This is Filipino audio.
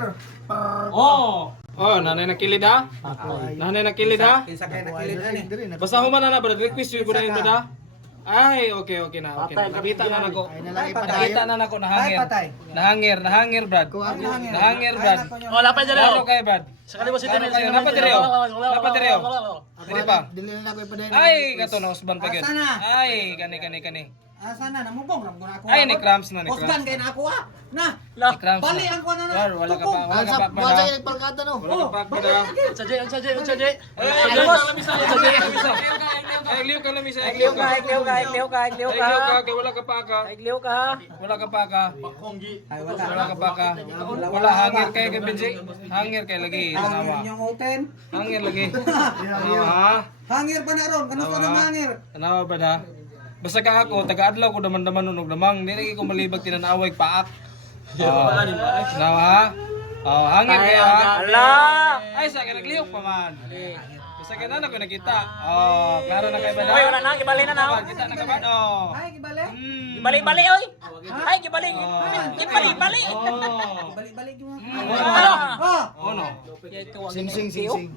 Hangir. Oh. Oh, nanay nakilid ha? Nanay nakilid ha? Kinsa kay nakilid ani? Basta humana na ba? Request ko na yun ba? Ay, okay na. Nakita na nako. Nakita na nako nahangir. Nahangir, Brad. Nahangir, Brad. Oh, lapay dyan Ano kay Brad? Sakali mo si Timmy. Napatireo. Dili pa. Dili na ko ipadaylo. Ay, gato na usban pa gyud. Asa na? Ay, kani. Asa na namubong ram ko na ako. Ay, ni cramps na, ni Husgan cramps. kay na ako ah. Na. Ni cramps Bali na. ang kuno na. Brad, wala ka pa ba? Wala sa nagpalkada no. Wala ka pa ba? Unsa jay. Ay, liw ka lamisa. Igliw ka. Kay wala ka pa ka. Igliw ka ha. Wala ka pa ka. Ay wala. Wala ka pa ka. Wala hangir kay Benji. Hangir kay lagi. Hangir Tanawa. yung uten. Hangir lagi. Tanawa. Hangir pa na ron. Kanusta na hangir? Tanawa ba da? Basta ka ako, taga-adlaw ko daman-daman nunog lamang. Dili ko malibag tinanaway paak. Tanawa ha? Oh, hangir kay ha. Ala. Ay, sa ka naglihok pa man. Basta ka na ko nakita. Oh, klaro na kay ba da? Oy, wala na gibali na na. Kita na ka ba? Oh. Ay gibali. Gibali oy. Ay gibali. Gibali. Oh. Balik-balik yung. Ano? Oh. Oh no. Sing.